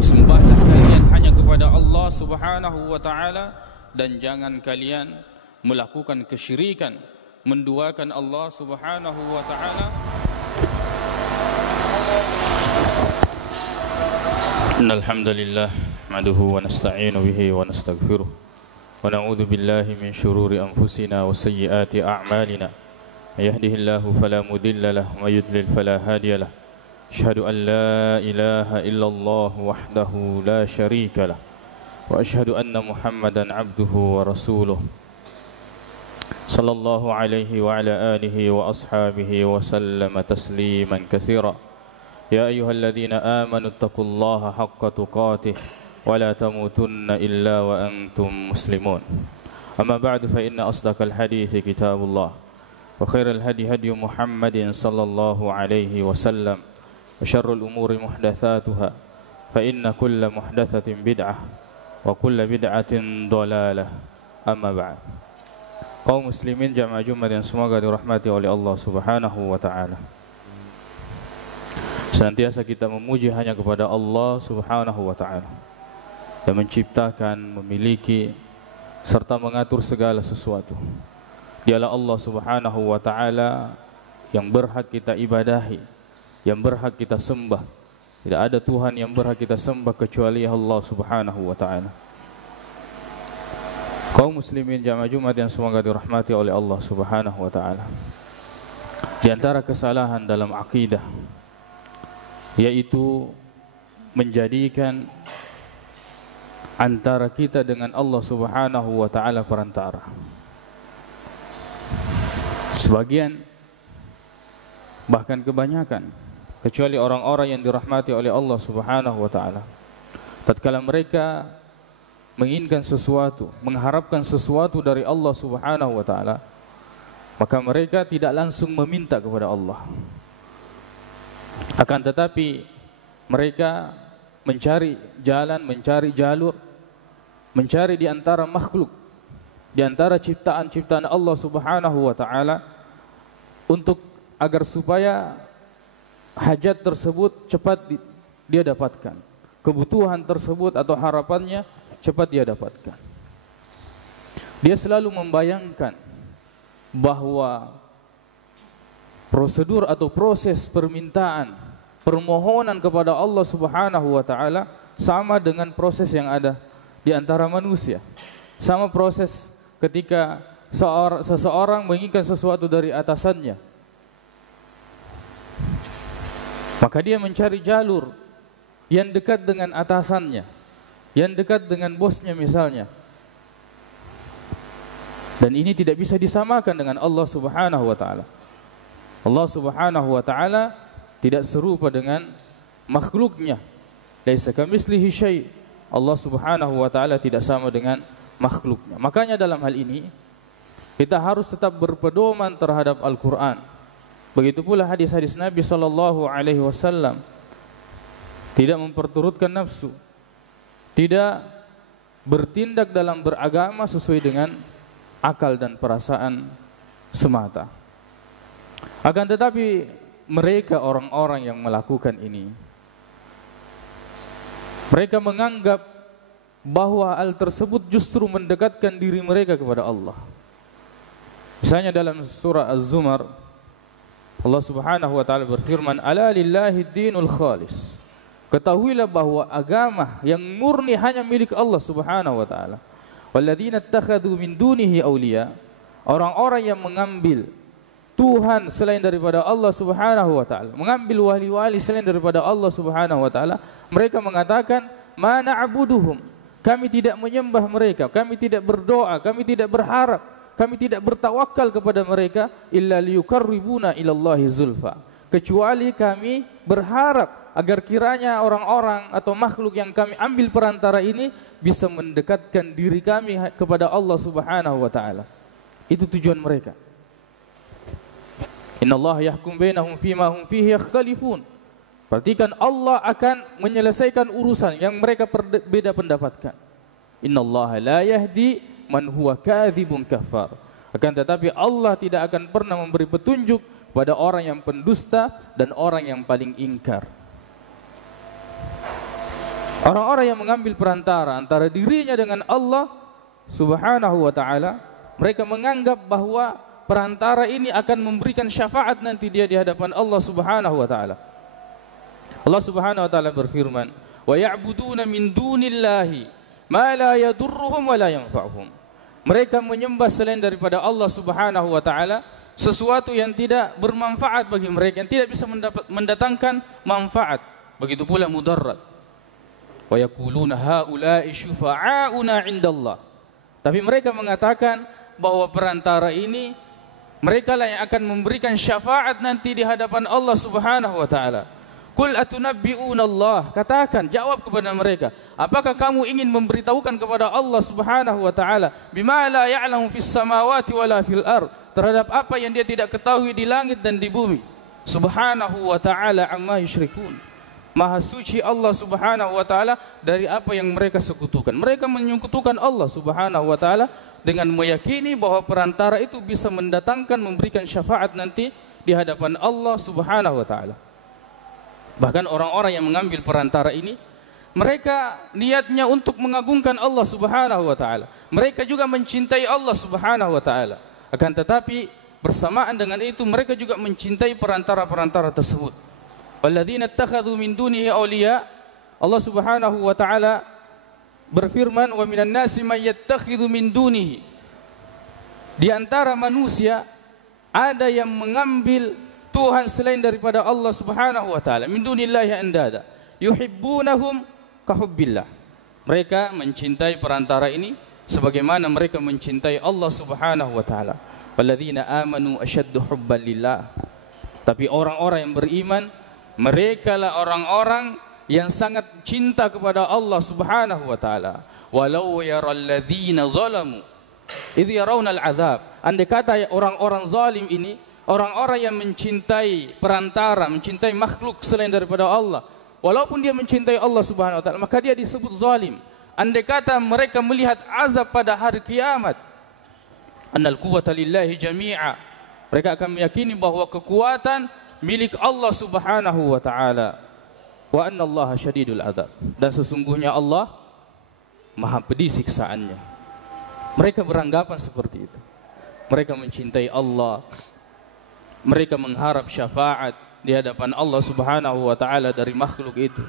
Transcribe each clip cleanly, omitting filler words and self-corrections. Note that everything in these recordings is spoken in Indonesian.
Sembahlah kalian hanya kepada Allah Subhanahu wa ta'ala, dan jangan kalian melakukan kesyirikan, menduakan Allah Subhanahu wa ta'ala. Innal hamdalillah nahmaduhu wa nasta'inu bihi wa nastaghfiruh wa na'udzu billahi min shururi anfusina wa sayyiati a'malina. May yahdihillahu fala mudilla lahu wa may yudlil fala hadiya lahu. Asyhadu an la ilaha illallah wahdahu la syarika lah wa asyhadu anna Muhammadan abduhu wa rasuluh sallallahu alaihi wa ala alihi wa ashabihi wa sallama tasliman katsira. Ya ayyuhalladzina amanu taqullaha haqqa tuqatih wa la tamutunna illa wa antum muslimun. Amma ba'du, fa inna asdaqal hadithi kitabullah wa khairal hadi hadi Muhammadin sallallahu alaihi wasallam wa syarrul umuri muhdatsatuha fa inna kulla muhdatsatin bid'ah wa kulla bid'atin dhalalah. Amma ba'd. Kaum muslimin jamaah Jumat yang semoga dirahmati oleh Allah Subhanahu wa taala. Senantiasa kita memuji hanya kepada Allah Subhanahu wa ta'ala yang menciptakan, memiliki serta mengatur segala sesuatu. Dialah Allah Subhanahu wa ta'ala yang berhak kita ibadahi, yang berhak kita sembah. Tidak ada Tuhan yang berhak kita sembah kecuali Allah Subhanahu wa ta'ala. Kaum muslimin jamaah Jumat yang semoga dirahmati oleh Allah Subhanahu wa ta'ala, di antara kesalahan dalam akidah yaitu menjadikan antara kita dengan Allah Subhanahu wa ta'ala perantara. Sebagian, bahkan kebanyakan, kecuali orang-orang yang dirahmati oleh Allah Subhanahu wa ta'ala, tatkala mereka menginginkan sesuatu, mengharapkan sesuatu dari Allah Subhanahu wa ta'ala, maka mereka tidak langsung meminta kepada Allah. Akan tetapi mereka mencari jalan, mencari jalur, mencari di antara makhluk, di antara ciptaan-ciptaan Allah Subhanahu wa ta'ala, untuk agar supaya hajat tersebut cepat dia dapatkan, kebutuhan tersebut atau harapannya cepat dia dapatkan. Dia selalu membayangkan bahwa prosedur atau proses permintaan, permohonan kepada Allah Subhanahu wa ta'ala sama dengan proses yang ada di antara manusia. Sama proses ketika seseorang menginginkan sesuatu dari atasannya, maka dia mencari jalur yang dekat dengan atasannya, yang dekat dengan bosnya misalnya. Dan ini tidak bisa disamakan dengan Allah Subhanahu wa ta'ala. Allah Subhanahu wa ta'ala tidak serupa dengan makhluknya. Laisa kamitslihi syai'. Allah Subhanahu wa ta'ala tidak sama dengan makhluknya. Makanya dalam hal ini kita harus tetap berpedoman terhadap Al-Qur'an. Begitu pula hadis-hadis Nabi sallallahu alaihi wasallam. Tidak memperturutkan nafsu, tidak bertindak dalam beragama sesuai dengan akal dan perasaan semata. Akan tetapi mereka, orang-orang yang melakukan ini, mereka menganggap bahwa hal tersebut justru mendekatkan diri mereka kepada Allah. Misalnya dalam surah Az-Zumar, Allah Subhanahu wa ta'ala berfirman, "Ala lillahi dinul khalis." Ketahuilah bahwa agama yang murni hanya milik Allah Subhanahu wa ta'ala. "Walladzina ittakhadhu min dunihi awliya." Orang-orang yang mengambil Tuhan selain daripada Allah Subhanahu wa ta'ala, mengambil wali-wali selain daripada Allah Subhanahu wa ta'ala, mereka mengatakan, "Ma na'buduhum." Kami tidak menyembah mereka, kami tidak berdoa, kami tidak berharap, kami tidak bertawakal kepada mereka, illa liyuqarribuna ilallahi zulfa. Kecuali kami berharap agar kiranya orang-orang atau makhluk yang kami ambil perantara ini bisa mendekatkan diri kami kepada Allah Subhanahu wa ta'ala. Itu tujuan mereka. Innallaha yahkum bainahum fima hum fihi yakhtalifun. Perhatikan, Allah akan menyelesaikan urusan yang mereka berbeda pendapatkan. Innallaha la yahdi man huwa kadzibun kafar. Akan tetapi Allah tidak akan pernah memberi petunjuk pada orang yang pendusta dan orang yang paling ingkar. Orang-orang yang mengambil perantara antara dirinya dengan Allah Subhanahu wa ta'ala, mereka menganggap bahwa perantara ini akan memberikan syafaat nanti dia di hadapan Allah Subhanahu wa ta'ala. Allah Subhanahu wa ta'ala berfirman, "Wa ya'buduna min dunillahi ma la yadurruhum wa la yanfa'uhum." Mereka menyembah selain daripada Allah Subhanahu wa ta'ala sesuatu yang tidak bermanfaat bagi mereka, yang tidak bisa mendatangkan manfaat, begitu pula mudarat. Wa yaquluna haula'i syufa'auna 'indallah. Tapi mereka mengatakan bahwa perantara ini mereka lah yang akan memberikan syafaat nanti di hadapan Allah Subhanahu wa ta'ala. Qul atunabbi'una Allah, katakan, jawab kepada mereka, apakah kamu ingin memberitahukan kepada Allah Subhanahu wa ta'ala bima la ya'lamu fis samawati wala fil ard, terhadap apa yang dia tidak ketahui di langit dan di bumi. Subhanahu wa ta'ala amma yusyrikun. Maha suci Allah Subhanahu wa ta'ala dari apa yang mereka sekutukan. Mereka menyekutukan Allah Subhanahu wa ta'ala dengan meyakini bahwa perantara itu bisa mendatangkan, memberikan syafaat nanti di hadapan Allah Subhanahu wa ta'ala. Bahkan orang-orang yang mengambil perantara ini, mereka niatnya untuk mengagungkan Allah Subhanahu wa ta'ala. Mereka juga mencintai Allah Subhanahu wa ta'ala. Akan tetapi bersamaan dengan itu mereka juga mencintai perantara-perantara tersebut. Walladzina ittakhadhu min dunihi awliya, Allah Subhanahu wa ta'ala berfirman, "Wa minan nasi may yattakhidhu min dunihi." Di antara manusia ada yang mengambil Tuhan selain daripada Allah Subhanahu wa ta'ala, min dunillahi andada, yuhibbunahum kahubbillah. Mereka mencintai perantara ini sebagaimana mereka mencintai Allah Subhanahu wa ta'ala. Walladzina amanu asyaddu hubban lillah. Tapi orang-orang yang beriman, mereka lah orang-orang yang sangat cinta kepada Allah Subhanahu wa ta'ala. Walau yaral ladzina zalamu idh yarawna al-'adzab. Andai kata orang-orang zalim ini, orang-orang yang mencintai perantara, mencintai makhluk selain daripada Allah, walaupun dia mencintai Allah Subhanahu wa ta'ala, maka dia disebut zalim. Andai kata mereka melihat azab pada hari kiamat, annal quwwata lillahi jami'a, mereka akan meyakini bahwa kekuatan milik Allah Subhanahu wa ta'ala. Wa anna Allah syadidul adzab, dan sesungguhnya Allah maha pedih siksaannya. Mereka beranggapan seperti itu. Mereka mencintai Allah, mereka mengharap syafaat di hadapan Allah Subhanahu wa ta'ala dari makhluk itu.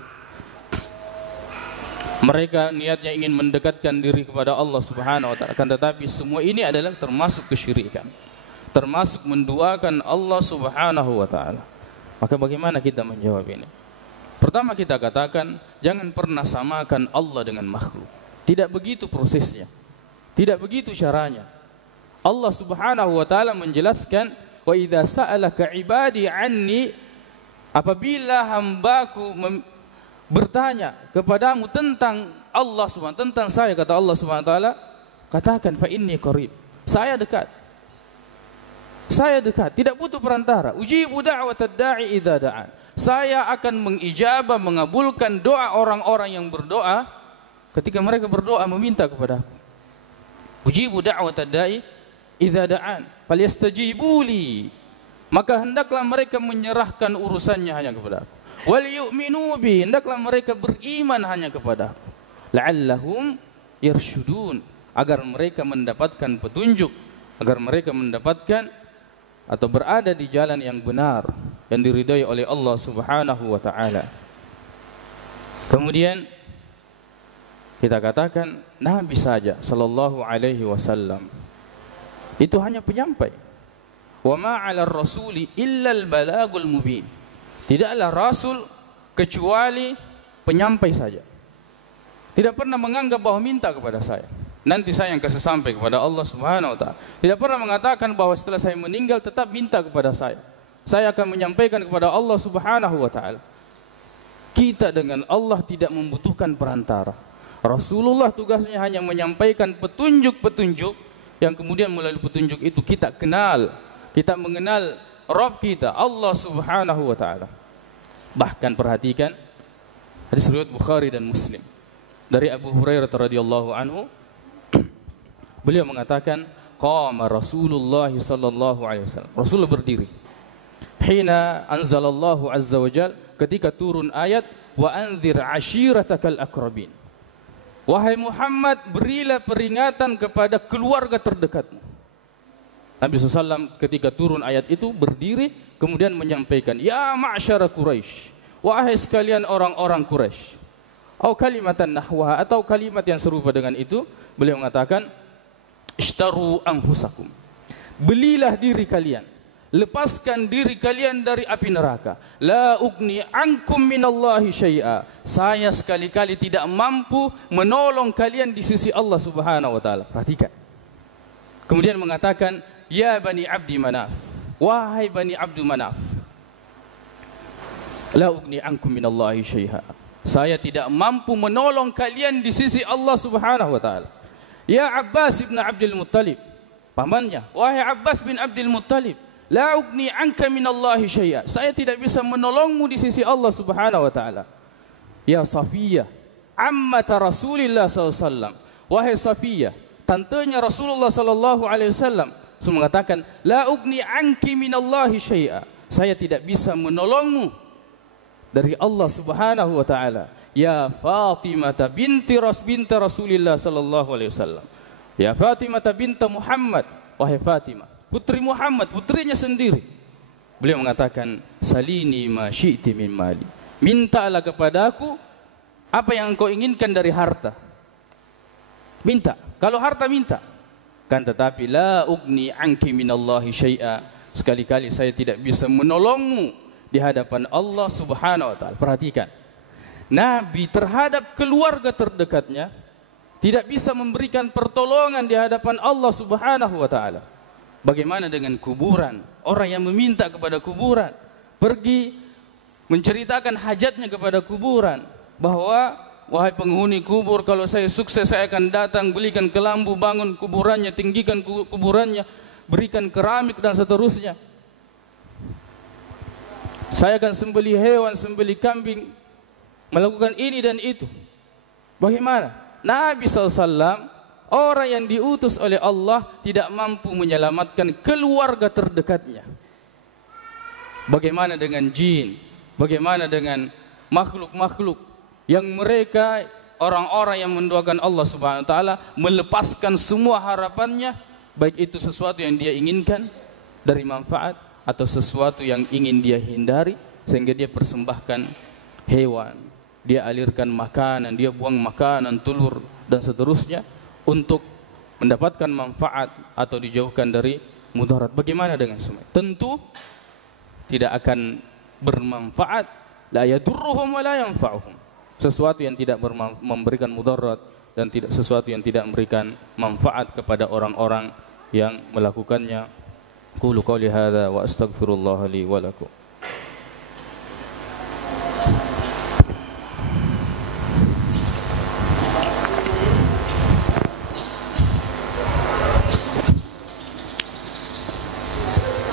Mereka niatnya ingin mendekatkan diri kepada Allah Subhanahu wa ta'ala. Kan tetapi semua ini adalah termasuk kesyirikan, termasuk menduakan Allah Subhanahu wa ta'ala. Maka bagaimana kita menjawab ini? Pertama kita katakan, jangan pernah samakan Allah dengan makhluk. Tidak begitu prosesnya, tidak begitu caranya. Allah Subhanahu wa ta'ala menjelaskan, wa idza sa'alaka ibadi anni, apabila hambaku bertanya kepadamu tentang Allah Subhanahu, tentang saya, kata Allah Subhanahu wa ta'ala, katakan fa inni qarib, saya dekat. Saya dekat, tidak butuh perantara. Ujibu da'watad da'i idza da'an. Saya akan mengijabah, mengabulkan doa orang-orang yang berdoa ketika mereka berdoa meminta kepadaku. Ujibu da'watad da'i idza da'an. Falyastajibu li. Maka hendaklah mereka menyerahkan urusannya hanya kepada aku. Wal yu'minu bi, hendaklah mereka beriman hanya kepada aku. La'allahum yarshudun, agar mereka mendapatkan petunjuk, agar mereka mendapatkan atau berada di jalan yang benar yang diridai oleh Allah Subhanahu wa ta'ala. Kemudian kita katakan Nabi saja sallallahu alaihi wasallam itu hanya penyampai. Wa ma 'alar rasuli illa al-balagul mubin. Tidaklah rasul kecuali penyampai saja. Tidak pernah menganggap bahwa minta kepada saya, nanti saya yang kasih sampai kepada Allah Subhanahu wa ta'ala. Tidak pernah mengatakan bahwa setelah saya meninggal tetap minta kepada saya. Saya akan menyampaikan kepada Allah Subhanahu wa ta'ala. Kita dengan Allah tidak membutuhkan perantara. Rasulullah tugasnya hanya menyampaikan petunjuk-petunjuk yang kemudian melalui petunjuk itu kita kenal, kita mengenal Rabb kita, Allah Subhanahu wa ta'ala. Bahkan perhatikan hadis riwayat Bukhari dan Muslim dari Abu Hurairah radhiyallahu anhu. Beliau mengatakan, qama Rasulullah sallallahu alaihi wasallam. Rasulullah berdiri. Hina anzalallahu azza wa jalla, ketika turun ayat wa anzir ashiratakal aqrabin. Wahai Muhammad, berilah peringatan kepada keluarga terdekatmu. Nabi SAW ketika turun ayat itu berdiri kemudian menyampaikan, ya ma'syara Quraisy, wahai sekalian orang-orang Quraisy. Atau kalimatan nahwaha, atau kalimat yang serupa dengan itu, beliau mengatakan, ishtaru anfusakum, belilah diri kalian, lepaskan diri kalian dari api neraka. La ugni ankum minallahi syai'a, saya sekali-kali tidak mampu menolong kalian di sisi Allah Subhanahu wa taala. Perhatikan. Kemudian mengatakan, ya Bani Abdi Manaf, wahai Bani Abdu Manaf, la ugni ankum minallahi syai'a, saya tidak mampu menolong kalian di sisi Allah Subhanahu wa taala. Ya Abbas bin Abdul Muttalib, pamannya, wahai Abbas bin Abdul Muttalib, la ugni anka minallahi syai'a, saya tidak bisa menolongmu di sisi Allah Subhanahu wa taala. Ya Safiyah, ammata Rasulillah sallallahu alaihi wasallam, wahai Safiyah, tantenya Rasulullah sallallahu alaihi wasallam, semua mengatakan, la ugni anki minallahi syai'a, saya tidak bisa menolongmu dari Allah Subhanahu wa taala. Ya Fatimah binti Rasulillah sallallahu alaihi wasallam, ya Fatimah binti Muhammad, wahai Fatimah, putri Muhammad, putrinya sendiri. Beliau mengatakan, salini ma syi'ti min mali, mintalah kepadaku apa yang engkau inginkan dari harta. Minta, kalau harta minta. Kan tetapi la ugni anki minallahi syai'a, sekali-kali saya tidak bisa menolongmu di hadapan Allah Subhanahu wa taala. Perhatikan, Nabi terhadap keluarga terdekatnya tidak bisa memberikan pertolongan di hadapan Allah Subhanahu wa taala. Bagaimana dengan kuburan? Orang yang meminta kepada kuburan, pergi menceritakan hajatnya kepada kuburan, bahwa wahai penghuni kubur, kalau saya sukses saya akan datang, belikan kelambu, bangun kuburannya, tinggikan kuburannya, berikan keramik dan seterusnya. Saya akan sembelih hewan, sembelih kambing, melakukan ini dan itu. Bagaimana? Nabi SAW, orang yang diutus oleh Allah, tidak mampu menyelamatkan keluarga terdekatnya. Bagaimana dengan jin? Bagaimana dengan makhluk-makhluk yang mereka, orang-orang yang mendoakan Allah Subhanahu wa taala, melepaskan semua harapannya, baik itu sesuatu yang dia inginkan dari manfaat atau sesuatu yang ingin dia hindari, sehingga dia persembahkan hewan, dia alirkan makanan, dia buang makanan, telur dan seterusnya untuk mendapatkan manfaat atau dijauhkan dari mudarat. Bagaimana dengan semua? Tentu tidak akan bermanfaat. La yadurruhum wa la yanfa'uhum. Sesuatu yang tidak memberikan mudarat dan tidak sesuatu yang tidak memberikan manfaat kepada orang-orang yang melakukannya. Qulu qouli hadza wa astaghfirullah li wa lakum.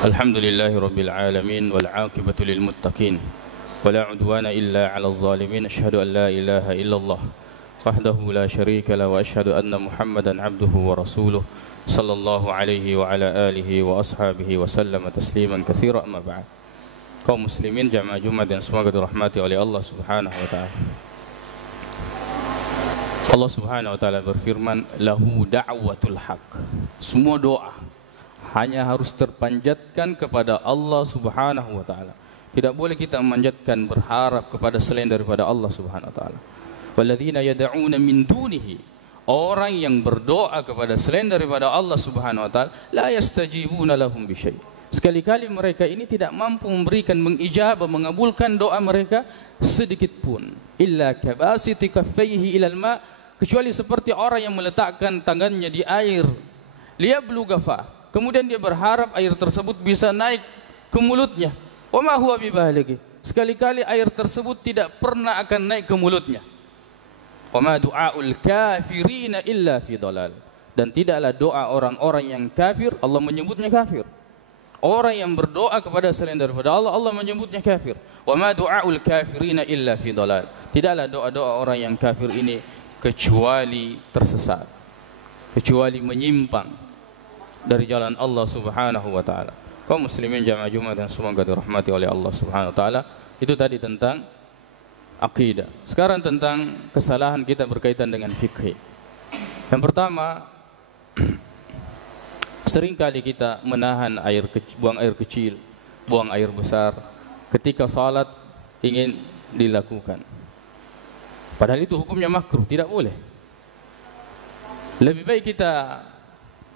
Alhamdulillahi rabbil alamin wal 'aqibatu lil muttaqin wala 'udwana illa 'alal zalimin. Asyhadu an la ilaha illallah wahdahu la syarika lahu wa asyhadu anna Muhammadan 'abduhu wa rasuluh sallallahu alaihi wa ala alihi wa ashabihi wa sallama tasliman katsira. Amma ba'd. Kaum muslimin jamaah Jumat yang semoga dirahmati oleh Allah Subhanahu wa taala. Allah Subhanahu wa taala berfirman, lahu da'watul haq. Semua doa hanya harus terpanjatkan kepada Allah Subhanahu wa taala. Tidak boleh kita memanjatkan, berharap kepada selain daripada Allah Subhanahu wa taala. Walladzina yad'una min dunihi, orang yang berdoa kepada selain daripada Allah Subhanahu wa taala, la yastajibuna lahum bisyai. Sekali-kali mereka ini tidak mampu memberikan, mengijabah, mengabulkan doa mereka sedikit pun. Illa kabasiti kaffaihi ilal ma, kecuali seperti orang yang meletakkan tangannya di air, liyabluga fa, kemudian dia berharap air tersebut bisa naik ke mulutnya. Wa ma huwa bibalighi, sekali-kali air tersebut tidak pernah akan naik ke mulutnya. Wa ma du'aul kafirina illa fi dhalal, dan tidaklah doa orang-orang yang kafir, Allah menyebutnya kafir. Orang yang berdoa kepada selain daripada Allah, Allah menyebutnya kafir. Wa ma du'aul kafirina illa fi dhalal, tidaklah doa-doa orang yang kafir ini kecuali tersesat, kecuali menyimpang dari jalan Allah Subhanahu wa taala. Kaum muslimin jamaah Jumat yang semoga dirahmati oleh Allah Subhanahu wa taala, itu tadi tentang akidah. Sekarang tentang kesalahan kita berkaitan dengan fikih. Yang pertama, seringkali kita menahan buang air kecil, buang air besar ketika salat ingin dilakukan. Padahal itu hukumnya makruh, tidak boleh. Lebih baik kita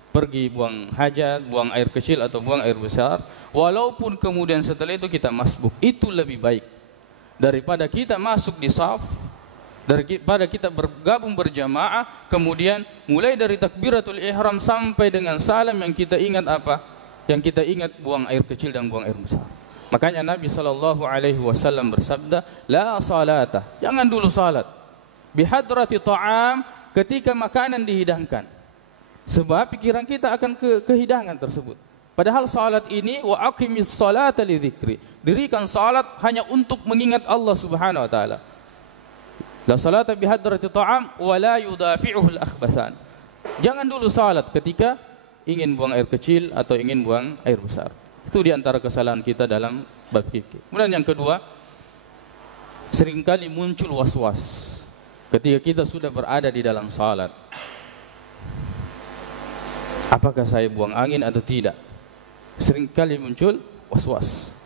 pergi buang hajat, buang air kecil atau buang air besar, walaupun kemudian setelah itu kita masbuk, itu lebih baik daripada kita masuk di saf, daripada kita bergabung berjamaah, kemudian mulai dari takbiratul ihram sampai dengan salam yang kita ingat apa? Yang kita ingat buang air kecil dan buang air besar. Makanya Nabi SAW bersabda, la salata, jangan dulu salat bihadrati ta'am, ketika makanan dihidangkan. Sebab pikiran kita akan kehidangan tersebut. Padahal salat ini wa aqimis salata li dzikri. Dirikan salat hanya untuk mengingat Allah Subhanahu wa taala. La salata bihadrati ta'am wa la yudafi'uhu al-akhbasan. Jangan dulu salat ketika ingin buang air kecil atau ingin buang air besar. Itu di antara kesalahan kita dalam bab fikih. Kemudian yang kedua, seringkali muncul was-was ketika kita sudah berada di dalam salat. Apakah saya buang angin atau tidak? Seringkali muncul was-was.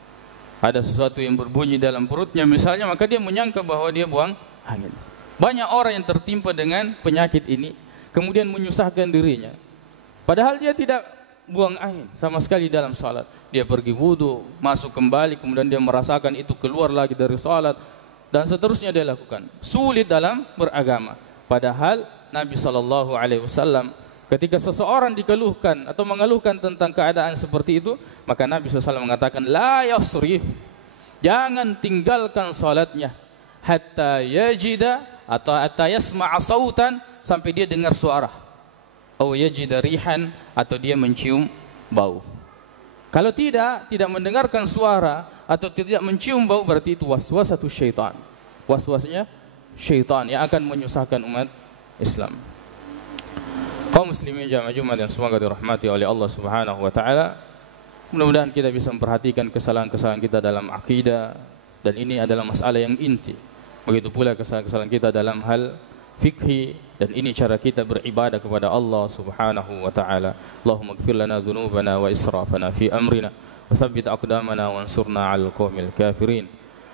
Ada sesuatu yang berbunyi dalam perutnya misalnya, maka dia menyangka bahwa dia buang angin. Banyak orang yang tertimpa dengan penyakit ini, kemudian menyusahkan dirinya. Padahal dia tidak buang angin sama sekali dalam salat. Dia pergi wudu, masuk kembali, kemudian dia merasakan itu keluar lagi dari salat, dan seterusnya dia lakukan. Sulit dalam beragama. Padahal Nabi SAW ketika seseorang dikeluhkan atau mengeluhkan tentang keadaan seperti itu, maka Nabi SAW mengatakan, la yasrif, jangan tinggalkan salatnya hatta yajida atau hatta yasma'a sautan, sampai dia dengar suara, atau yajida rihan, atau dia mencium bau. Kalau tidak mendengarkan suara atau tidak mencium bau, berarti itu waswasatu syaitan. Waswasnya syaitan yang akan menyusahkan umat Islam. Kaum muslimin jamaah Jumat yang semoga dirahmati oleh Allah Subhanahu wa taala, mudah-mudahan kita bisa memperhatikan kesalahan-kesalahan kita dalam akidah, dan ini adalah masalah yang inti. Begitu pula kesalahan-kesalahan kita dalam hal fikih, dan ini cara kita beribadah kepada Allah Subhanahu wa taala. Allahumma ighfir lana dzunubana wa israfana fi amrina wa tsabbit aqdamana wansurna 'alal qaumil kafirin.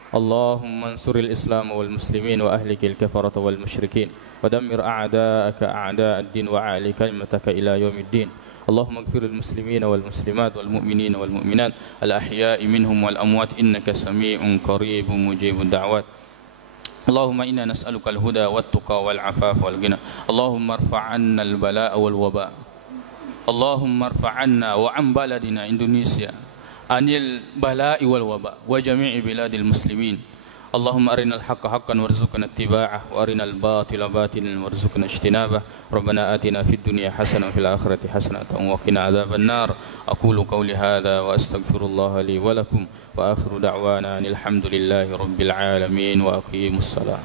Allahumma ansuril Islam wal muslimin wa ahlikil kafarata wal musyrikin wa dammir a'da'aka a'da'ad din wa 'ali kalimataka ila yaumiddin. Allahumma ighfiril muslimina wal muslimat wal mu'minina wal mu'minat al ahya'i minhum wal amwat innaka samii'un qaribun mujibud da'wat. Allahumma inna nas'aluka al-huda wat tuqa wal 'afafa wal ghina. Allahumma irfa' 'anna al-balaa'a wal waba'. Allahumma irfa' 'anna wa 'an baladina Indonesia anil bala'i wal waba' wa jami'i biladil muslimin. Allahumma arinal haqqa haqqan warzuqna ittiba'ah wa arinal batila batilan warzuqna ijtinabah. Rabbana atina fid dunya hasanah wa fil akhirati hasanah wa qina adzaban nar. Aqulu qawli hadza wa astaghfirullah li wa lakum wa akhiru da'wana alhamdulillahi rabbil alamin wa aqimus salah.